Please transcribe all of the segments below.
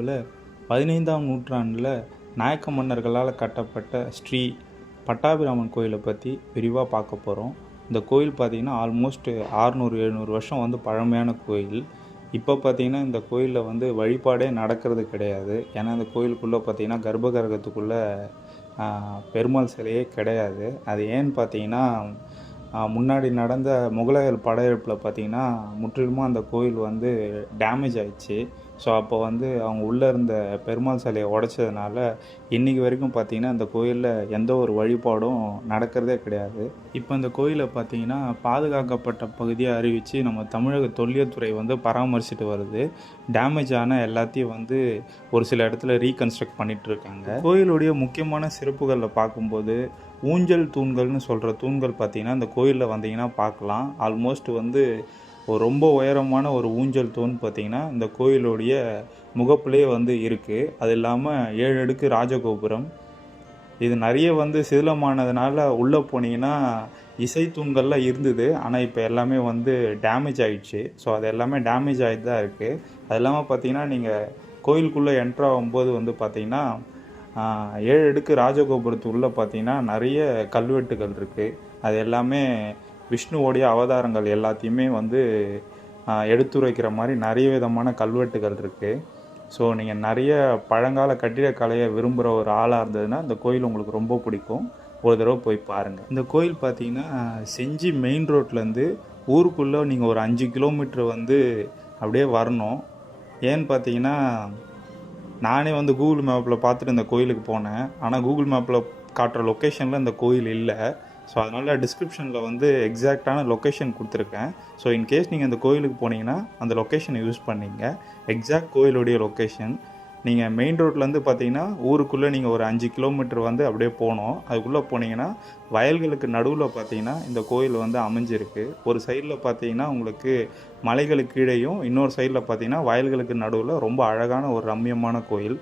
இந்தியாவில் 15ஆம் நூற்றாண்டில் நாயக்க மன்னர்களால் கட்டப்பட்ட ஸ்ரீ பட்டாபிராமன் கோயிலை பற்றி விரிவாக பார்க்க போகிறோம். இந்த கோயில் பார்த்திங்கன்னா ஆல்மோஸ்ட் 600-700 வருஷம் பழமையான கோயில். இப்போ பார்த்திங்கன்னா இந்த கோயிலில் வழிபாடே நடக்கிறது கிடையாது. ஏன்னா இந்த கோயிலுக்குள்ளே பார்த்திங்கன்னா கர்ப்பகிரகத்துக்குள்ளே பெருமாள் சிலையே கிடையாது. அது ஏன்னு பார்த்திங்கன்னா முன்னாடி நடந்த முகலாயர் படையெடுப்பில் பார்த்திங்கன்னா முற்றிலுமாக அந்த கோயில் டேமேஜ் ஆயிடுச்சு. ஸோ அப்போ அவங்க உள்ளே இருந்த பெருமாள் சிலையை உடைச்சதுனால இன்றைக்கி வரைக்கும் பார்த்திங்கன்னா அந்த கோயிலில் எந்த ஒரு வழிபாடும் நடக்கிறதே கிடையாது. இப்போ இந்த கோயிலை பார்த்திங்கன்னா பாதுகாக்கப்பட்ட பகுதியை அறிவித்து நம்ம தமிழக தொல்லியல்துறை பராமரிச்சுட்டு வருது. டேமேஜ் ஆன எல்லாத்தையும் ஒரு சில இடத்துல ரீகன்ஸ்ட்ரக்ட் பண்ணிகிட்ருக்காங்க. கோயிலுடைய முக்கியமான சிறப்புகளில் பார்க்கும்போது ஊஞ்சல் தூண்கள்னு சொல்கிற தூண்கள் பார்த்திங்கன்னா இந்த கோயிலில் வந்தீங்கன்னா பார்க்கலாம். ஆல்மோஸ்ட் ஒரு ரொம்ப உயரமான ஒரு ஊஞ்சல் தூண் பார்த்திங்கன்னா இந்த கோயிலுடைய முகப்புலேயே இருக்குது. அது இல்லாமல் 7 அடுக்கு ராஜகோபுரம். இது நிறைய சிதிலமானதுனால உள்ளே போனீங்கன்னா இசை தூண்கள்லாம் இருந்தது. ஆனால் இப்போ எல்லாமே டேமேஜ் ஆகிடுச்சு. ஸோ அது எல்லாமே டேமேஜ் ஆகிட்டு தான் இருக்குது. அது இல்லாமல் பார்த்திங்கன்னா நீங்கள் கோயிலுக்குள்ளே என்ட்ரு ஆகும்போது பார்த்திங்கன்னா 7 அடுக்கு ராஜகோபுரத்துக்குள்ளே பார்த்திங்கன்னா நிறைய கல்வெட்டுகள் இருக்குது. அது எல்லாமே விஷ்ணுவோடைய அவதாரங்கள் எல்லாத்தையுமே எடுத்துரைக்கிற மாதிரி நிறைய விதமான கல்வெட்டுகள் இருக்குது. ஸோ நீங்கள் நிறைய பழங்கால கட்டிடக்கலையை விரும்புகிற ஒரு ஆளாக இருந்ததுன்னா இந்த கோயில் உங்களுக்கு ரொம்ப பிடிக்கும். ஒரு தடவை போய் பாருங்கள். இந்த கோயில் பார்த்திங்கன்னா செஞ்சி மெயின் ரோட்லேருந்து ஊருக்குள்ளே நீங்கள் ஒரு 5 கிலோமீட்டர் அப்படியே வரணும். ஏன்னு பார்த்தீங்கன்னா நானே கூகுள் மேப்பில் பார்த்துட்டு இந்த கோயிலுக்கு போனேன். ஆனால் கூகுள் மேப்பில் காட்டுற லொக்கேஷனில் இந்த கோயில் இல்லை. ஸோ அதனால் டிஸ்கிரிப்ஷனில் எக்ஸாக்டான லொக்கேஷன் கொடுத்துருக்கேன். ஸோ இன்கேஸ் நீங்கள் அந்த கோயிலுக்கு போனீங்கன்னா அந்த லொக்கேஷனை யூஸ் பண்ணிங்க. எக்ஸாக்ட் கோயிலுடைய லொக்கேஷன் நீங்கள் மெயின் ரோட்லேருந்து பார்த்தீங்கன்னா ஊருக்குள்ளே நீங்கள் ஒரு 5 கிலோமீட்டர் அப்படியே போகணும். அதுக்குள்ளே போனீங்கன்னா வயல்களுக்கு நடுவில் பார்த்தீங்கன்னா இந்த கோயில் அமைஞ்சிருக்கு. ஒரு சைடில் பார்த்தீங்கன்னா உங்களுக்கு மலைகளுக்கு கீழேயும், இன்னொரு சைடில் பார்த்தீங்கன்னா வயல்களுக்கு நடுவில் ரொம்ப அழகான ஒரு ரம்மியமான கோயில்.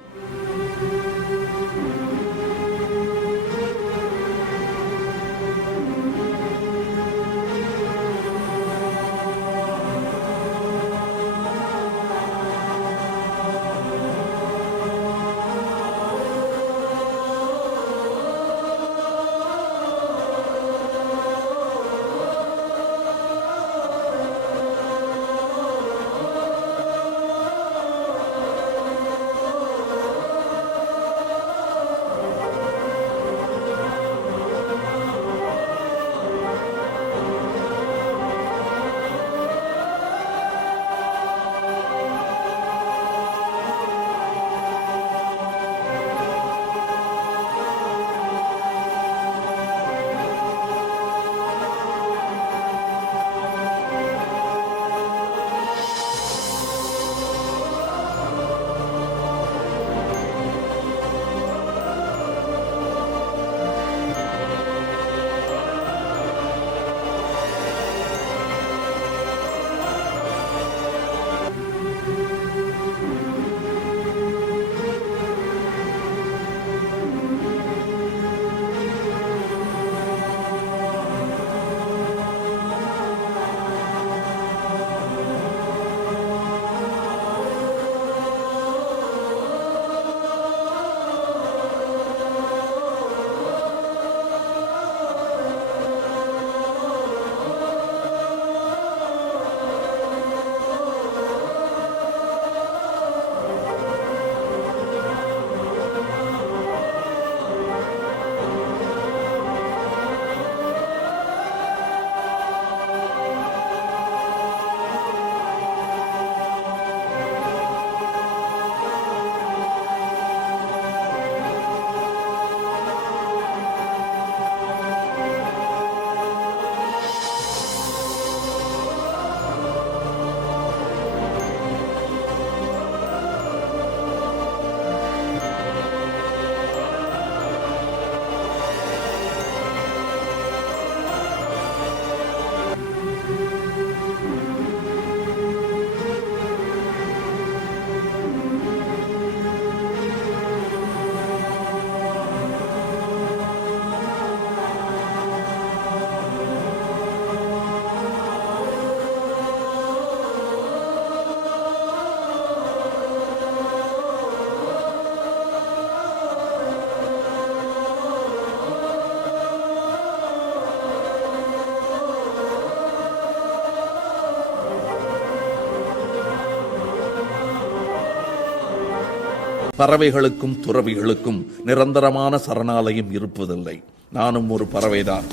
பறவைகளுக்கும் துறவிகளுக்கும் நிரந்தரமான சரணாலயம் இருப்பதில்லை. நானும் ஒரு பறவைதான்.